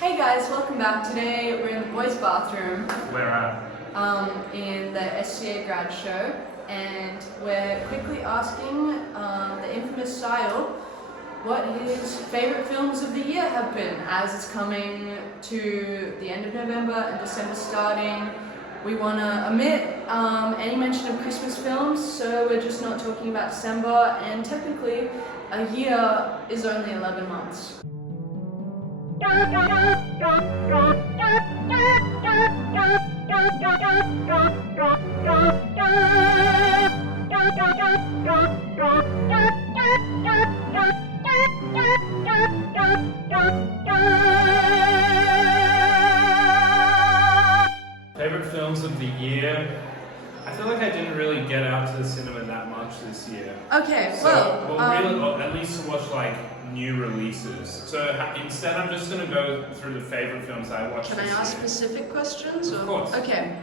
Hey guys, welcome back. Today we're in the boys' bathroom. Where at? In the SCA Grad show, and we're quickly asking the infamous Sile what his favourite films of the year have been, as it's coming to the end of November and December starting. We want to omit any mention of Christmas films, so we're just not talking about December, and technically a year is only 11 months. Favorite films of the year? I feel like I didn't really get out to the cinema that much this year. Okay, So, really, at least watch like new releases. So instead, I'm just gonna go through the favorite films I watched. Can I ask specific questions? Of course. Okay.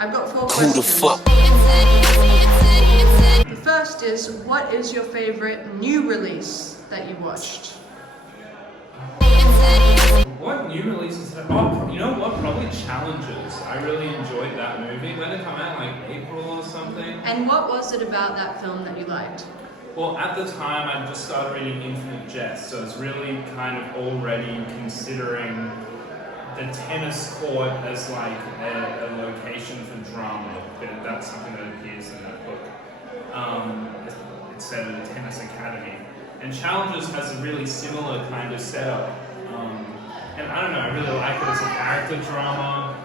I've got 4 questions. Who the fuck? The first is, what is your favorite new release that you watched? What new releases? Oh, you know what? Probably Challenges. I really enjoyed that movie. When did it come out? Like April or something? And what was it about that film that you liked? Well, at the time, I just started reading Infinite Jest, so it's really kind of already considering the tennis court as like a location for drama. That's something that appears in that book. It's set at a tennis academy. And Challenges has a really similar kind of setup. And I don't know, I really like it as a character drama.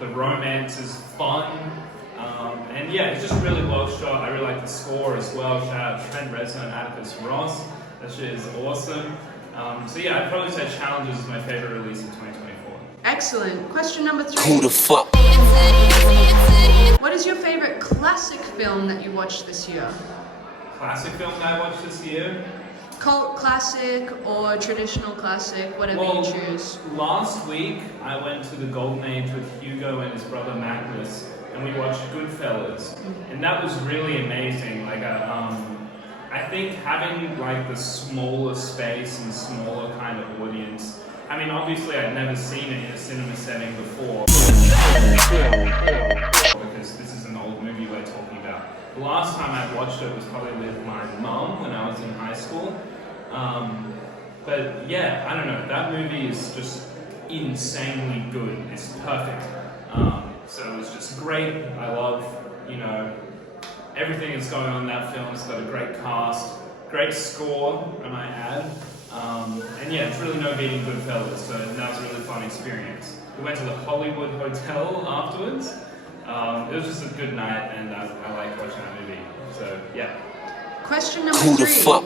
The romance is fun. And yeah, it's just really well shot. I really like the score as well. Shout out Trent Reznor and Atticus Ross. That shit is awesome. So yeah, I'd probably say Challenges is my favorite release of 2024. Excellent. Question number 3. Who the fuck? What is your favorite classic film that you watched this year? Classic film that I watched this year? Cult classic or traditional classic, whatever you choose. Last week I went to the Golden Age with Hugo and his brother Magnus, and we watched Goodfellas, and that was really amazing. Like, I think having like the smaller space and smaller kind of audience. I mean, obviously I'd never seen it in a cinema setting before, because this is an old movie we're talking about. The last time I watched it was probably with my mum when I was in high school. But yeah, I don't know, that movie is just insanely good. It's perfect. So it was just great. I love, everything that's going on in that film. It's got a great cast, great score, I might add. And yeah, it's really no beating Goodfellas, so that was a really fun experience. We went to the Hollywood Hotel afterwards. It was just a good night, and I like watching that movie. So yeah. Question number Who 3. the fuck?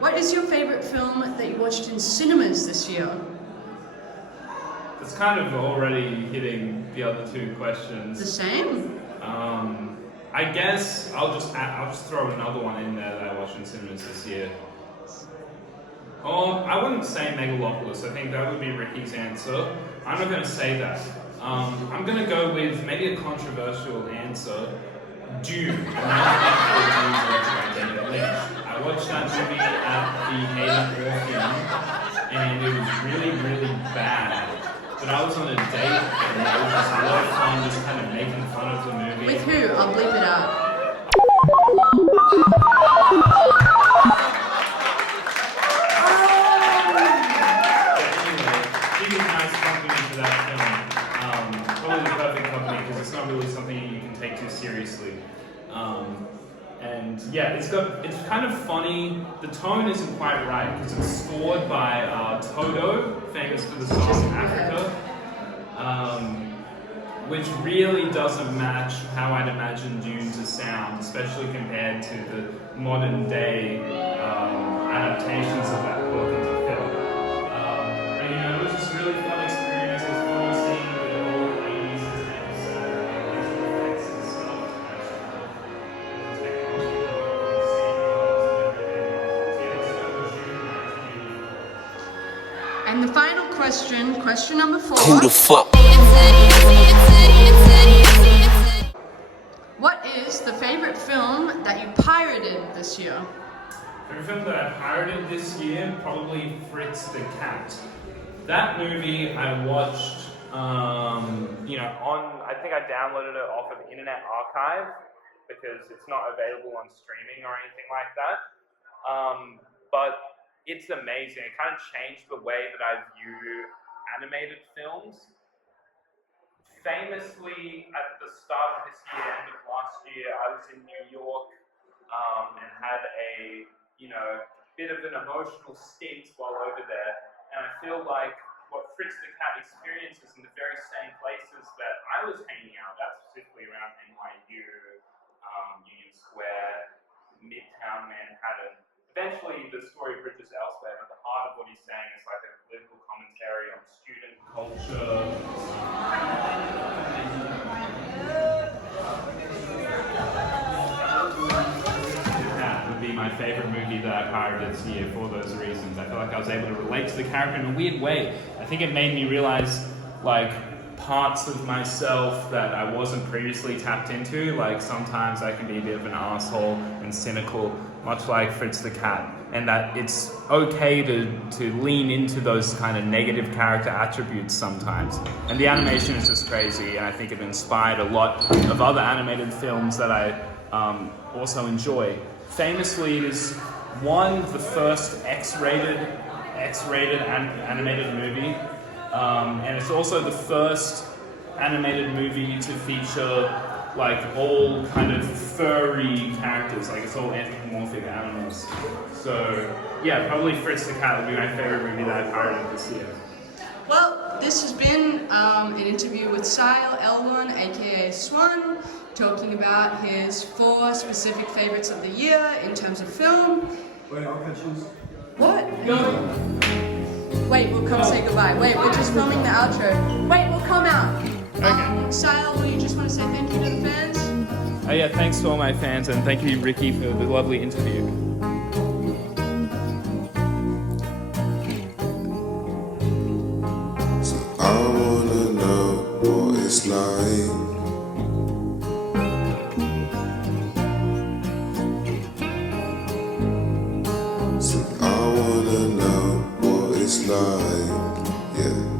What is your favorite film that you watched in cinemas this year? It's kind of already hitting the other 2 questions. The same? I guess I'll just throw another one in there that I watched in cinemas this year. I wouldn't say Megalopolis. I think that would be Ricky's answer. I'm not going to say that. I'm going to go with maybe a controversial answer. Dune. I watched that movie at the Hayden Orpheum, and it was really, really bad. But I was on a date, and it was just a lot of fun, just kind of making fun of the movie. With who? I'll bleep it out. She was nice company for that film. Probably the perfect company, because it's not really something you can take too seriously. And yeah, it's kind of funny. The tone isn't quite right, because it's scored by Toto, famous for the song Africa, which really doesn't match how I'd imagine Dune to sound, especially compared to the modern day adaptations of that book into film. But it was just a really fun experience. It was fun seeing the old ladies and effects and stuff. And the final question, question number 4. Who the fuck? What is the favorite film that you pirated this year? Favorite film that I pirated this year, probably Fritz the Cat. That movie I watched, I think I downloaded it off of Internet Archive because it's not available on streaming or anything like that. But it's amazing. It kind of changed the way that I view animated films. Famously, at the start of this year, end of last year, I was in New York and had a bit of an emotional stint while over there. And I feel like what Fritz the Cat experiences in the very same places that I was hanging out at, specifically around NYU, Union Square, Midtown Manhattan. Eventually, the story bridges elsewhere, but the heart of what he's saying is like a political commentary on student culture. That would be my favorite movie that I pirated this year for those reasons. I feel like I was able to relate to the character in a weird way. I think it made me realize, like, parts of myself that I wasn't previously tapped into. Like, sometimes I can be a bit of an asshole and cynical, much like Fritz the Cat, and that it's okay to lean into those kind of negative character attributes sometimes. And the animation is just crazy, and I think it inspired a lot of other animated films that I also enjoy. Famously, it is the first X-rated animated movie, and it's also the first animated movie to feature like all kind of furry characters, like it's all anthropomorphic animals. So yeah, probably Fritz the Cat would be my favorite movie that I pirated this year. Well, this has been an interview with Sile L1, aka Swann, talking about his 4 specific favorites of the year in terms of film. Wait, I'll catch you. What? Wait, we'll come say goodbye. Wait, we're just filming the outro. Wait, we'll come out. Okay. Sile, will you just want to say thank you to the fans? Oh yeah, thanks to all my fans, and thank you, Ricky, for the lovely interview. So I wanna know what it's like. So I wanna know what it's like, yeah.